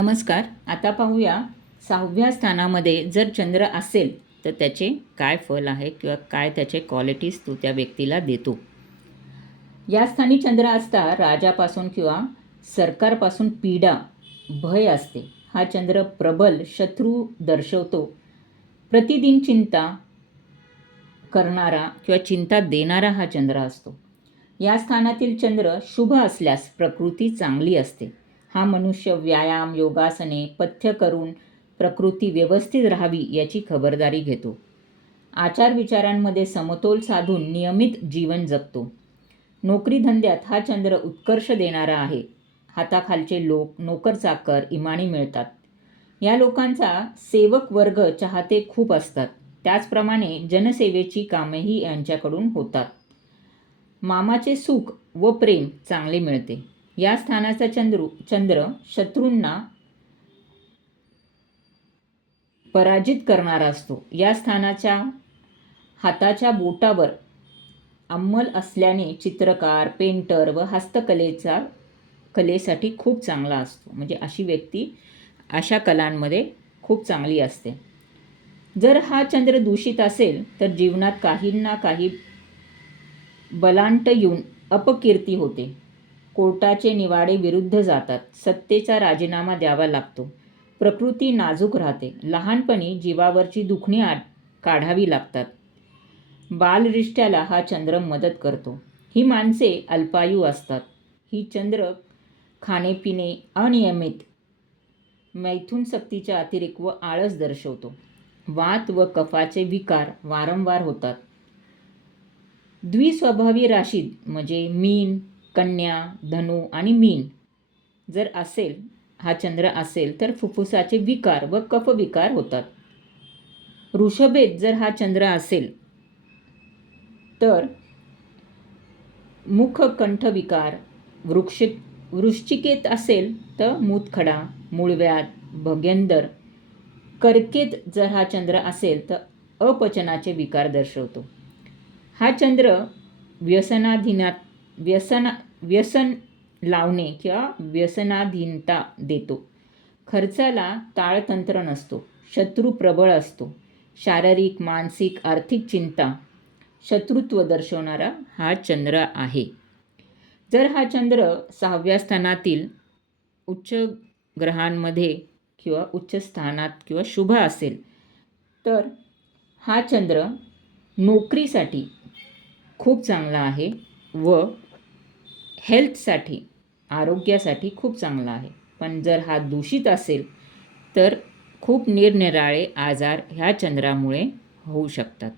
नमस्कार. आता पाहूया 6व्या स्थानामध्ये जर चंद्र असेल तर त्याचे काय फल आहे किंवा काय त्याचे क्वालिटीज तो त्या व्यक्तीला देतो. या स्थानी चंद्र असता राजापासून किंवा सरकारपासून पीडा, भय असते. हा चंद्र प्रबल शत्रू दर्शवतो. प्रतिदिन चिंता करणारा किंवा चिंता देणारा हा चंद्र असतो. या स्थानातील चंद्र शुभ असल्यास प्रकृती चांगली असते. हा मनुष्य व्यायाम, योगासने, पथ्य करून प्रकृती व्यवस्थित राहावी याची खबरदारी घेतो. आचारविचारांमध्ये समतोल साधून नियमित जीवन जगतो. नोकरी धंद्यात हा चंद्र उत्कर्ष देणारा आहे. हाताखालचे लोक, नोकर-चाकर इमानी मिळतात. या लोकांचा सेवक वर्ग चाहते खूप असतात. त्याचप्रमाणे जनसेवेची कामेही यांच्याकडून होतात. मामाचे सुख व प्रेम चांगले मिळते. या स्थानाचा चंद्र शत्रूंना पराजित करणारा असतो. या स्थानाच्या हाताच्या बोटावर अंमल असल्याने चित्रकार, पेंटर व कलेसाठी खूप चांगला असतो. म्हणजे अशी व्यक्ती अशा कलांमध्ये खूप चांगली असते. जर हा चंद्र दूषित असेल तर जीवनात काही ना काही बलांट येऊन अपकीर्ती होते. कोर्टाचे निवाडे विरुद्ध जातात. सत्तेचा राजीनामा द्यावा लागतो. प्रकृती नाजूक राहते. लहानपणी जीवावरची दुखणी काढावी लागतात. बालरिष्ट्याला हा चंद्र मदत करतो. ही माणसे अल्पायू असतात. ही चंद्र खाणेपिणे अनियमित, मैथुन शक्तीचा अतिरेक व आळस दर्शवतो. वात व कफाचे विकार वारंवार होतात. द्विस्वभावी राशीत म्हणजे मीन, कन्या, धनु आणि मीन जर असेल, हा चंद्र असेल तर फुफ्फुसाचे विकार व कफविकार होतात. वृषभेत जर हा चंद्र असेल तर मुखकंठविकार, वृश्चिकेत असेल तर मूतखडा, मूळव्याध, भगेंदर. कर्केत जर हा चंद्र असेल तर अपचनाचे विकार दर्शवतो. हा चंद्र व्यसन लावणे किंवा व्यसनाधीनता देतो. खर्चाला ताळतंत्र नसतो. शत्रू प्रबळ असतो. शारीरिक, मानसिक, आर्थिक चिंता, शत्रुत्व दर्शवणारा हा चंद्र आहे. जर हा चंद्र 6व्या स्थानातील उच्च ग्रहांमध्ये किंवा उच्च स्थानात किंवा शुभ असेल तर हा चंद्र नोकरीसाठी खूप चांगला आहे व हेल्थसाठी, आरोग्यासाठी खूप चांगला आहे. पण जर हा दूषित असेल तर खूप निरनिराळे आजार ह्या चंद्रामुळे होऊ शकतात.